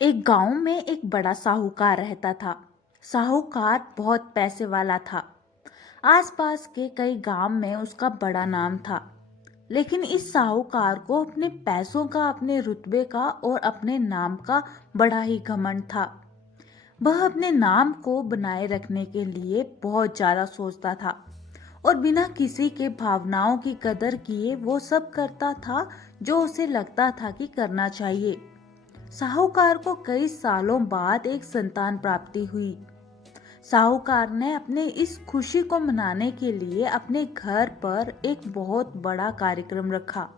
एक गांव में एक बड़ा साहूकार रहता था। साहूकार बहुत पैसे वाला था। आसपास के कई गांव में उसका बड़ा नाम था। लेकिन इस साहूकार को अपने पैसों का, अपने रुतबे का और अपने नाम का बड़ा ही घमंड था। वह अपने नाम को बनाए रखने के लिए बहुत ज्यादा सोचता था और बिना किसी के भावनाओं की कदर किए वो सब करता था जो उसे लगता था कि करना चाहिए। साहूकार को कई सालों बाद एक संतान प्राप्ति हुई। साहूकार ने अपने इस खुशी को मनाने के लिए अपने घर पर एक बहुत बड़ा कार्यक्रम रखा,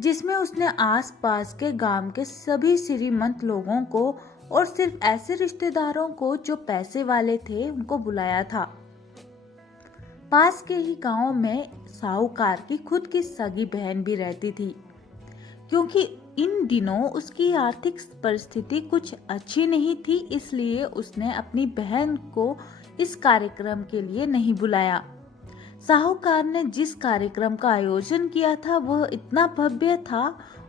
जिसमें उसने आसपास के गांव के सभी श्रीमंत लोगों को और सिर्फ ऐसे रिश्तेदारों को जो पैसे वाले थे उनको बुलाया था। पास के ही गांव में साहूकार की खुद की सगी बहन भी रहती थी। क्योंकि इन दिनों उसकी आर्थिक परिस्थिति कुछ अच्छी नहीं थी, इसलिए उसने अपनी बहन को इस कार्यक्रम के लिए नहीं बुलाया। साहूकार ने जिस कार्यक्रम का आयोजन किया था वह इतना भव्य था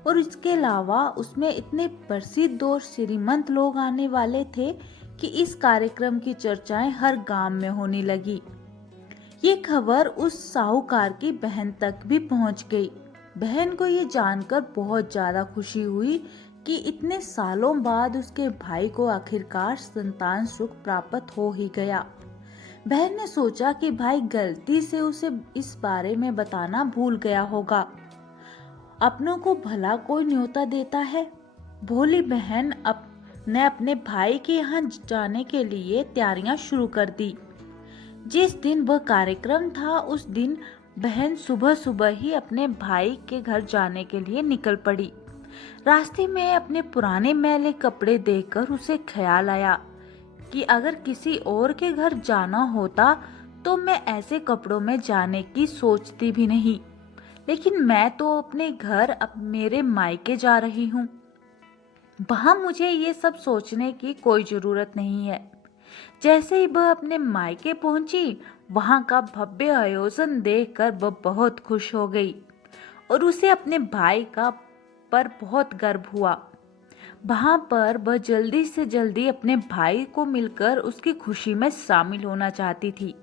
और इसके अलावा उसमें इतने प्रसिद्ध और श्रीमंत लोग आने वाले थे कि इस कार्यक्रम की चर्चाएं हर गांव में होने लगी। ये खबर उस साहूकार की बहन तक भी पहुंच गई। बहन को ये जानकर बहुत ज्यादा खुशी हुई कि इतने सालों बाद उसके भाई को आखिरकार संतान सुख प्राप्त हो ही गया। बहन ने सोचा कि भाई गलती से उसे इस बारे में बताना भूल गया होगा। अपनों को भला कोई न्योता देता है। भोली बहन ने अपने भाई के यहाँ जाने के लिए तैयारियां शुरू कर दी। जिस दिन वह कार्यक्रम था उस दिन बहन सुबह सुबह ही अपने भाई के घर जाने के लिए निकल पड़ी। रास्ते में अपने पुराने मैले कपड़े देखकर उसे ख्याल आया कि अगर किसी और के घर जाना होता तो मैं ऐसे कपड़ों में जाने की सोचती भी नहीं, लेकिन मैं तो अपने घर अब मेरे मायके जा रही हूँ। वहां मुझे ये सब सोचने की कोई जरूरत नहीं है। जैसे ही वह अपने मायके पहुंची, वहां का भव्य आयोजन देखकर वह बहुत खुश हो गई और उसे अपने भाई का पर बहुत गर्व हुआ। वहां पर वह जल्दी से जल्दी अपने भाई को मिलकर उसकी खुशी में शामिल होना चाहती थी।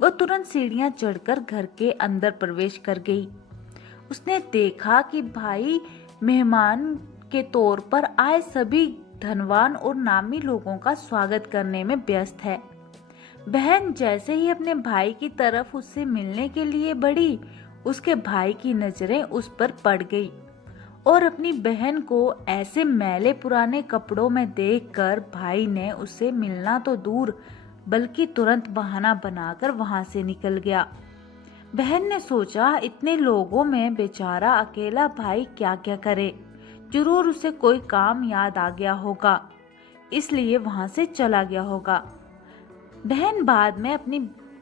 वह तुरंत सीढ़ियां चढ़कर घर के अंदर प्रवेश कर गई। उसने देखा कि भाई मेहमान के तौर पर आए सभी धनवान और नामी लोगों का स्वागत करने में व्यस्त है। बहन जैसे ही अपने भाई की तरफ उससे मिलने के लिए बढ़ी, उसके भाई की नजरें उस पर पड़ गई और अपनी बहन को ऐसे मैले पुराने कपड़ों में देखकर भाई ने उससे मिलना तो दूर बल्कि तुरंत बहाना बनाकर वहां से निकल गया। बहन ने सोचा इतने लोगों में बेचारा अकेला भाई क्या क्या करे, जरूर उसे कोई काम याद आ गया होगा, इसलिए वहां से चला गया होगा। बहन बाद में अपनी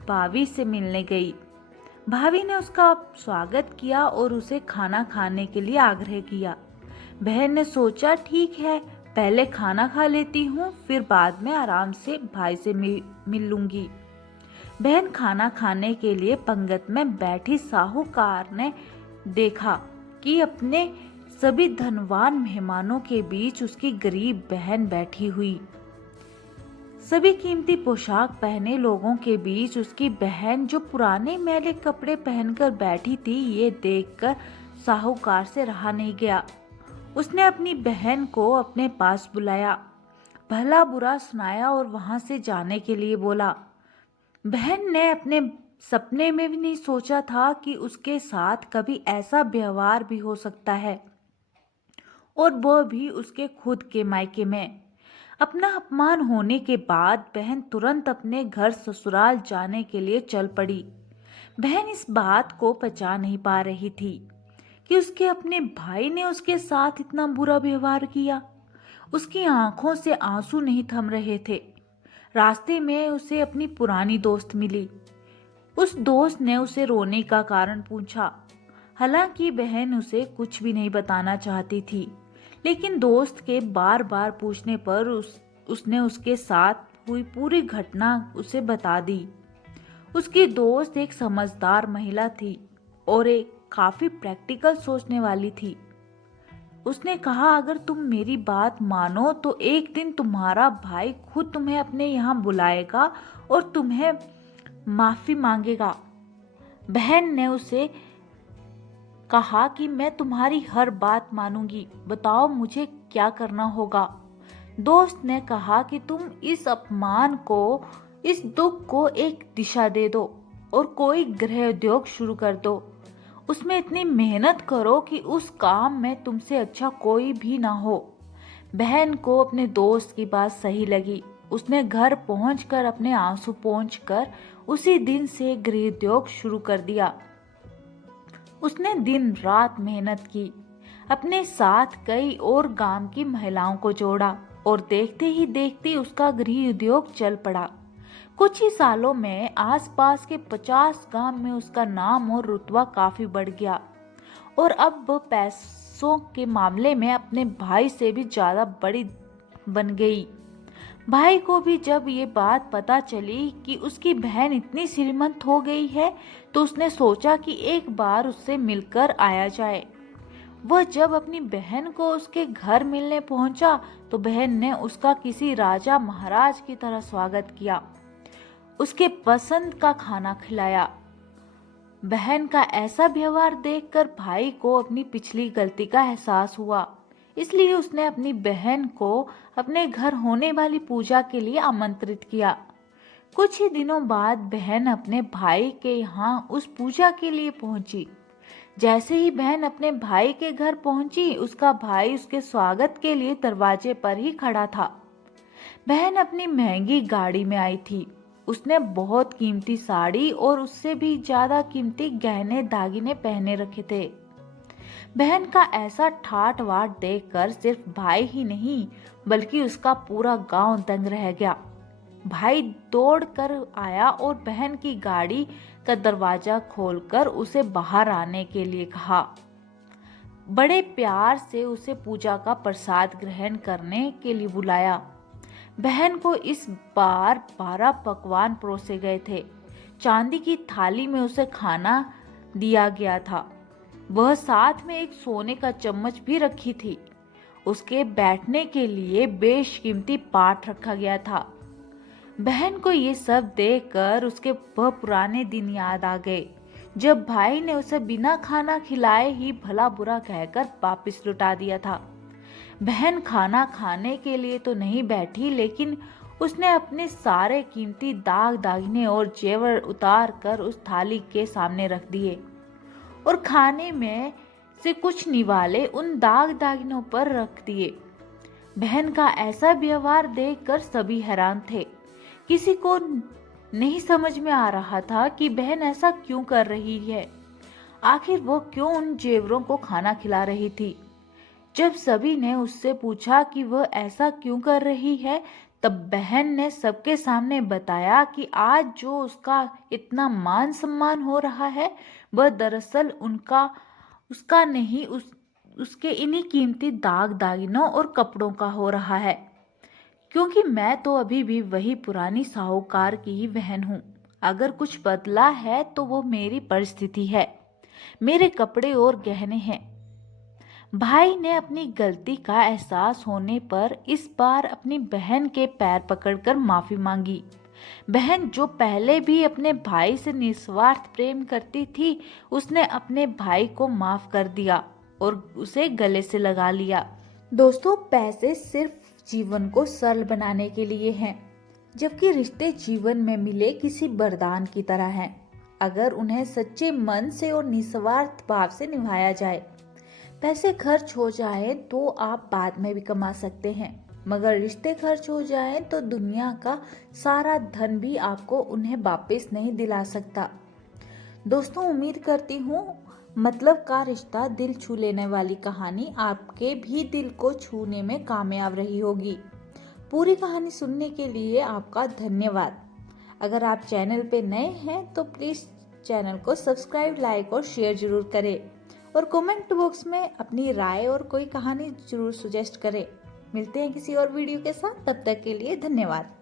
भाभी से मिलने गई। भाभी ने उसका स्वागत किया और उसे खाना खाने के लिए आग्रह किया। बहन ने सोचा ठीक है, पहले खाना खा लेती हूँ, फिर बाद में आराम से भाई से मिल लूंगी। बहन खाना खाने के लिए पंगत में बैठी साहूकार ने देखा कि अपने सभी धनवान मेहमानों के बीच उसकी गरीब बहन बैठी हुई। सभी कीमती पोशाक पहने लोगों के बीच उसकी बहन जो पुराने मैले कपड़े पहनकर बैठी थी, ये देखकर साहूकार से रहा नहीं गया। उसने अपनी बहन को अपने पास बुलाया, भला बुरा सुनाया और वहां से जाने के लिए बोला। बहन ने अपने सपने में भी नहीं सोचा था कि उसके साथ कभी ऐसा व्यवहार भी हो सकता है, और वह भी उसके खुद के मायके में। अपना अपमान होने के बाद बहन तुरंत अपने घर ससुराल जाने के लिए चल पड़ी। बहन इस बात को पचा नहीं पा रही थी कि उसके अपने भाई ने उसके साथ इतना बुरा व्यवहार किया। उसकी आंखों से आंसू नहीं थम रहे थे। रास्ते में उसे अपनी पुरानी दोस्त मिली। उस दोस्त ने उसे रोने का कारण पूछा। हालांकि बहन उसे कुछ भी नहीं बताना चाहती थी, लेकिन दोस्त के बार बार पूछने पर उसने उसके साथ हुई पूरी घटना उसे बता दी। उसकी दोस्त एक समझदार महिला थी और एक काफी प्रैक्टिकल सोचने वाली थी। उसने कहा, अगर तुम मेरी बात मानो तो एक दिन तुम्हारा भाई खुद तुम्हें अपने यहाँ बुलाएगा और तुम्हें माफी मांगेगा। बहन ने उसे कहा कि मैं तुम्हारी हर बात मानूंगी, बताओ मुझे क्या करना होगा। दोस्त ने कहा कि तुम इस अपमान को, इस दुख को एक दिशा दे दो और कोई गृह उद्योग शुरू कर दो। उसमें इतनी मेहनत करो कि उस काम में तुमसे अच्छा कोई भी ना हो। बहन को अपने दोस्त की बात सही लगी। उसने घर पहुंचकर अपने आंसू पोंछकर उसी दिन से गृह उद्योग शुरू कर दिया। उसने दिन रात मेहनत की, अपने साथ कई और गांव की महिलाओं को जोड़ा और देखते ही देखते उसका गृह उद्योग चल पड़ा। कुछ ही सालों में आसपास के 50 गांव में उसका नाम और रुतबा काफी बढ़ गया और अब वह पैसों के मामले में अपने भाई से भी ज्यादा बड़ी बन गई। भाई को भी जब ये बात पता चली कि उसकी बहन इतनी श्रीमंत हो गई है तो उसने सोचा कि एक बार उससे मिलकर आया जाए। वह जब अपनी बहन को उसके घर मिलने पहुंचा तो बहन ने उसका किसी राजा महाराज की तरह स्वागत किया, उसके पसंद का खाना खिलाया। बहन का ऐसा व्यवहार देखकर भाई को अपनी पिछली गलती का एहसास हुआ, इसलिए उसने अपनी बहन को अपने घर होने वाली पूजा के लिए आमंत्रित किया। कुछ ही दिनों बाद बहन अपने भाई के यहाँ उस पूजा के लिए पहुंची। जैसे ही बहन अपने भाई के घर पहुंची, उसका भाई उसके स्वागत के लिए दरवाजे पर ही खड़ा था। बहन अपनी महंगी गाड़ी में आई थी। उसने बहुत कीमती साड़ी और उससे भी ज्यादा कीमती गहने दागिने पहने रखे थे। बहन का ऐसा ठाट वाट देखकर सिर्फ भाई ही नहीं बल्कि उसका पूरा गांव दंग रह गया। भाई दौड़ कर आया और बहन की गाड़ी का दरवाजा खोलकर उसे बाहर आने के लिए कहा। बड़े प्यार से उसे पूजा का प्रसाद ग्रहण करने के लिए बुलाया। बहन को इस बार 12 पकवान परोसे गए थे। चांदी की थाली में उसे खाना दिया गया था। वह साथ में एक सोने का चम्मच भी रखी थी। उसके बैठने के लिए बेशकीमती पाट रखा गया था। बहन को ये सब देखकर उसके वह पुराने दिन याद आ गए जब भाई ने उसे बिना खाना खिलाए ही भला बुरा कहकर वापस लुटा दिया था। बहन खाना खाने के लिए तो नहीं बैठी, लेकिन उसने अपने सारे कीमती दाग दागिने और जेवर उतार कर उस थाली के सामने रख दिए और खाने में से कुछ निवाले उन दाग दागिनों पर रख दिए। बहन का ऐसा व्यवहार देखकर सभी हैरान थे। किसी को नहीं समझ में आ रहा था कि बहन ऐसा क्यों कर रही है। आखिर वो क्यों उन जेवरों को खाना खिला रही थी। जब सभी ने उससे पूछा कि वह ऐसा क्यों कर रही है, तब बहन ने सबके सामने बताया कि आज जो उसका इतना मान सम्मान हो रहा है वह दरअसल उसका नहीं, उसके इन्हीं कीमती दाग दागिनों और कपड़ों का हो रहा है। क्योंकि मैं तो अभी भी वही पुरानी साहूकार की ही बहन हूँ। अगर कुछ बदला है तो वो मेरी परिस्थिति है, मेरे कपड़े और गहने हैं। भाई ने अपनी गलती का एहसास होने पर इस बार अपनी बहन के पैर पकड़कर माफी मांगी। बहन जो पहले भी अपने भाई से निस्वार्थ प्रेम करती थी, उसने अपने भाई को माफ कर दिया और उसे गले से लगा लिया। दोस्तों, पैसे सिर्फ जीवन को सरल बनाने के लिए हैं, जबकि रिश्ते जीवन में मिले किसी वरदान की तरह हैं। अगर उन्हें सच्चे मन से और निस्वार्थ भाव से निभाया जाए। पैसे खर्च हो जाए तो आप बाद में भी कमा सकते हैं, मगर रिश्ते खर्च हो जाए तो दुनिया का सारा धन भी आपको उन्हें वापस नहीं दिला सकता। दोस्तों, उम्मीद करती हूँ मतलब का रिश्ता दिल छू लेने वाली कहानी आपके भी दिल को छूने में कामयाब रही होगी। पूरी कहानी सुनने के लिए आपका धन्यवाद। अगर आप चैनल पे नए हैं तो प्लीज़ चैनल को सब्सक्राइब, लाइक और शेयर जरूर करें और कमेंट बॉक्स में अपनी राय और कोई कहानी जरूर सजेस्ट करें। मिलते हैं किसी और वीडियो के साथ, तब तक के लिए धन्यवाद।